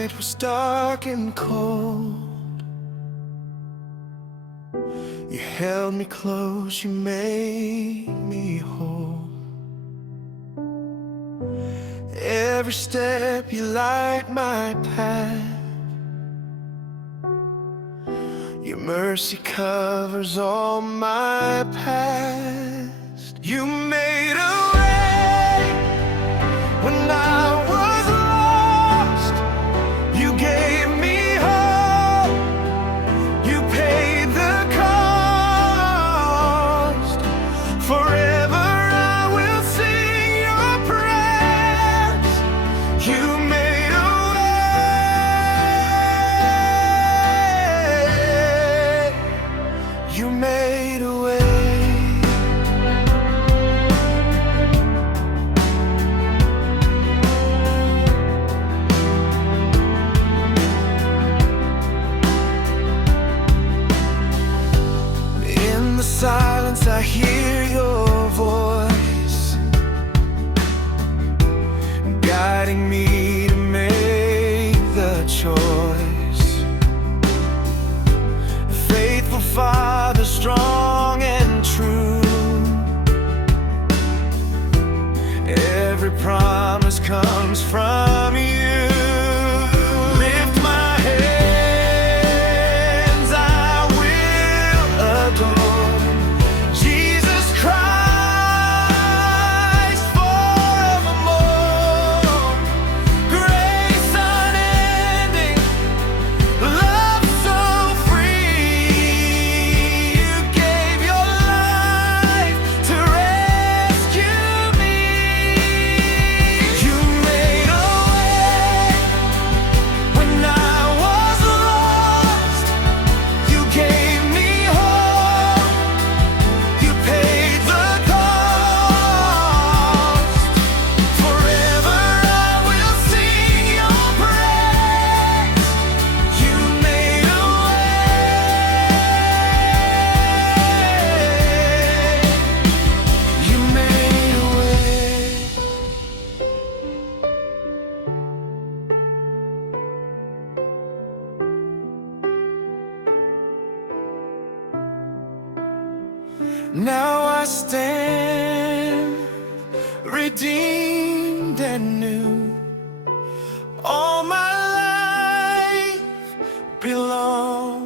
night was dark and cold, you held me close, you made me whole. Every step you light my path, your mercy covers all my past. You made a way when I was lost. You gave me hope. You paid the cost. Forever I will sing your praise. You made a way. You made a way. In the silence I hear your voice, guiding me to make the choice. Faithful Father, strong and true, every promise comes from you. Lift my hands, I will adore Jesus Christ forevermore. Grace unending, love so free. You gave your life to rescue me. You made a way when I was lost. You gave me hope. You paid the cost. Forever I will sing your praise. You made a way. You made a way. Now I stand redeemed and new. All my life belongs